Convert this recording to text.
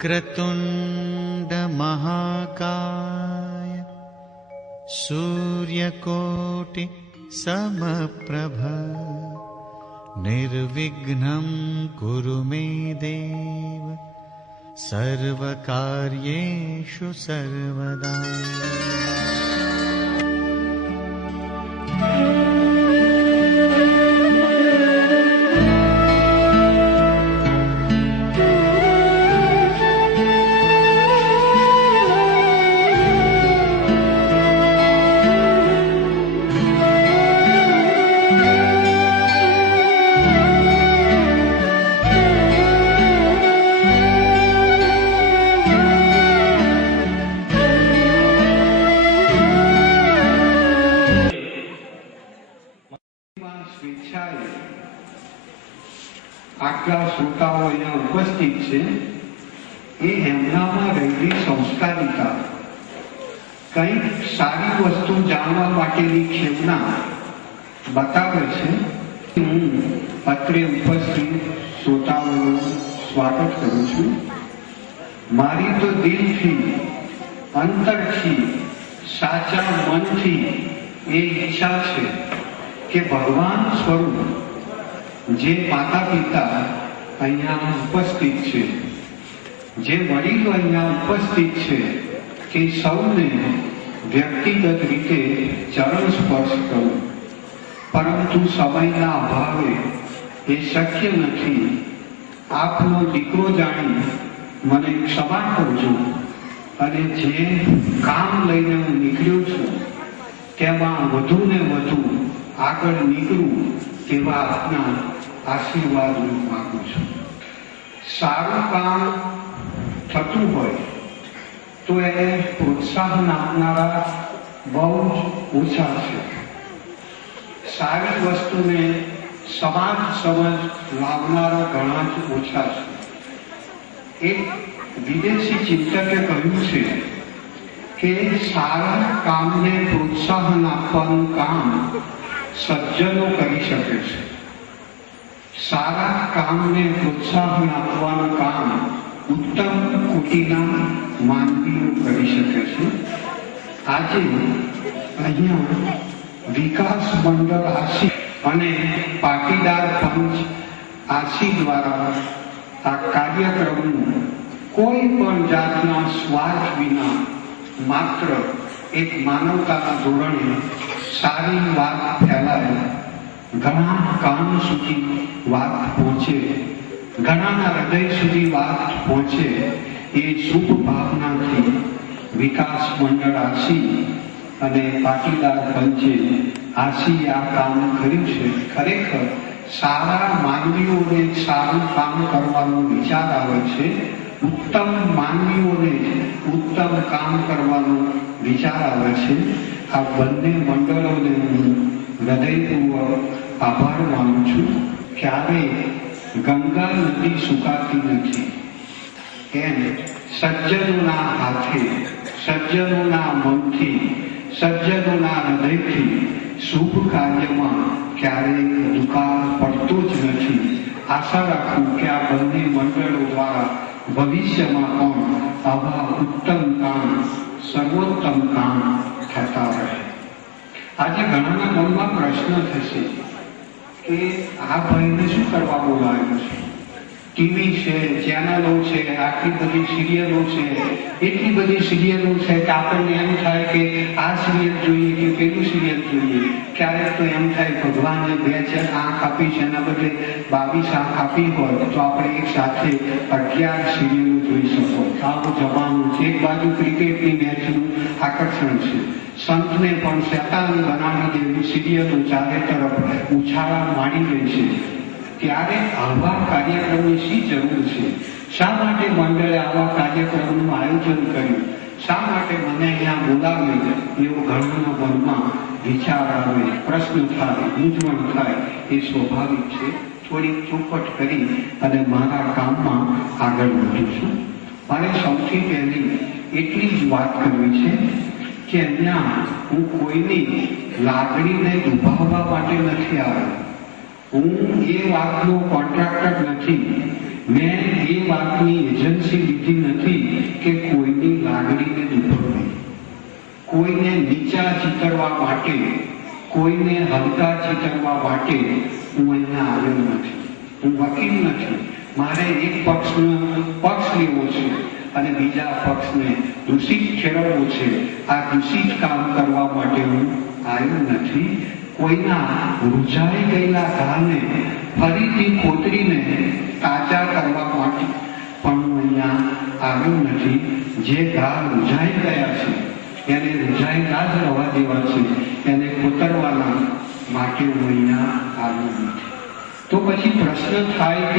વક્રતુંડ મહાકાય સૂર્યકોટિ સમપ્રભ નિર્વિઘ્नं કુરુ મે દેવ સર્વકાર્યેષુ સર્વદા. આટલા શ્રોતાઓ અહીંયા ઉપસ્થિત છે એ એમનામાં રહેલી સંસ્કારિતા, કંઈક સારી વસ્તુ જાણવા માટેની ખેવના બતાવે છે. હું અત્રે ઉપસ્થિત શ્રોતાઓનું સ્વાગત કરું છું. મારી તો દિલથી, અંતરથી, સાચા મનથી એ ઈચ્છા છે કે ભગવાન સ્વરૂપ જે માતા પિતા અહીંયા ઉપસ્થિત છે, જે વડીલો અહીંયા ઉપસ્થિત છે, કે સૌને વ્યક્તિગત રીતે ચરણ સ્પર્શ કરું, પરંતુ સમયના અભાવે એ શક્ય નથી. આપનો દીકરો જાણી મને ક્ષમા કરજો અને જે કામ લઈને હું નીકળ્યો છું તેમાં વધુ ને વધુ આગળ નીકળું તેવા આપના આશીર્વાદ હું માગું છું. સારું કામ થતું હોય તો એને પ્રોત્સાહન આપનારા બહુ જ ઓછા છે. સારી વસ્તુને સમાજ સમજ લાવનારા ઘણા જ ઓછા છે. એક વિદેશી ચિંતકે કહ્યું છે કે સારા કામને પ્રોત્સાહન આપવાનું કામ સજ્જનો કરી શકે છે. સારા કામને પ્રોત્સાહન આપવાનું કામ ઉત્તમ કોટીના માનવીઓ કરી શકે છે. આજે અહીંયા વિકાસ મંડળ આશી અને પાટીદાર પંચ આશી દ્વારા આ કાર્યક્રમનું કોઈ પણ જાતના સ્વાર્થ વિના માત્ર એક માનવતાના ધોરણે સારી વાત ફેલાય, ઘણા કાન સુધી વાત પહોંચે, ઘણાના હૃદય સુધી વાત પહોંચે, એ શુભ ભાવનાથી વિકાસ મંડળ આશી અને પાટીદાર પંચે આશી આ કામ કર્યું છે. ખરેખર સારા માનવીઓને સારું કામ કરવાનો વિચાર આવે છે. ઉત્તમ માનવીઓને ઉત્તમ કામ કરવાનો વિચાર આવે છે. આ બંને મંડળોને હું હૃદયપૂર્વક આભાર માનું છું. ક્યારેય ગંગા નદી સુકાતી નથી એમ સજ્જનોના હાથે, સજ્જનોના મનથી, સજ્જનોના હૃદયથી શુભ કાર્યમાં ક્યારેય દુકાળ પડતો જ નથી. આશા રાખું કે આ બંને મંડળો દ્વારા ભવિષ્યમાં પણ આવા ઉત્તમ કામ, સર્વોત્તમ કામ થતા રહે. આજે ઘણાના મનમાં પ્રશ્ન થશે કે આ ભાઈને શું કરવા બોલાવ્યો છે? ટીવી છે, ચેનલો છે, આટલી બધી સિરિયલો છે, એટલી બધી સિરિયલો છે કે આપણને એમ થાય કે આ સિરિયલ જોઈએ કે પેલું સિરિયલ જોઈએ. ક્યારેક તો એમ થાય ભગવાનને બે ચાર આંખ આપી છે, એના બદલે 22 આંખ આપી હોય તો આપણે એક સાથે 11 સિરિયલો જોઈ શકો. આવું જવાનું છે. એક બાજુ ક્રિકેટની મેચનું આકર્ષણ છે, સંતને પણ શેતાન બનાવી દેવી સિરિયલો ચારે તરફ ઉછાળા માંડી રહી છે. ત્યારે આવા કાર્યક્રમની શી જરૂર છે? શા માટે મંડળે આવા કાર્યક્રમનું આયોજન કર્યું? શા માટે મને અહીંયા બોલાવ્યો? એવો ઘણાના મનમાં વિચાર આવે, પ્રશ્ન થાય, મૂંઝવણ થાય. એ સ્વાભાવિક છે. થોડીક ચોખવટ કરી અને મારા કામમાં આગળ વધું છું. મારે સૌથી પહેલી એટલી જ વાત કરવી છે કે અહીંયા હું કોઈની લાગણીને દુભાવવા માટે નથી આવ્યો. હું એ વાતનો કોન્ટ્રાક્ટર નથી મેં એ વાતની એજન્સી લીધી નથી કે કોઈની લાગણીને દુભવવી, કોઈને નીચા ચિતરવા માટે, કોઈને હલકા ચિતરવા માટે હું અહીંયા આવ્યો નથી. હું વકીલ નથી. મારે એક પક્ષનો પક્ષ લેવો છે અને બીજા પક્ષને દૂષિત ઠેરવવો છે. આ દૂષિત કામ કરવા માટે હું આવ્યો નથી. કોઈના રૂઝાઈ ગયેલા ઘાને ફરીથી ખોતરીને તાજા કરવા માટે પણ હું અહીંયા આવ્યો નથી. જે ઘા રૂઝાઈ ગયા છે એને રૂઝાયેલા જ રહેવા દેવા છે, એને કોતરવાના માટે હું અહીંયા આવ્યો નથી. તો પછી પ્રશ્ન થાય કે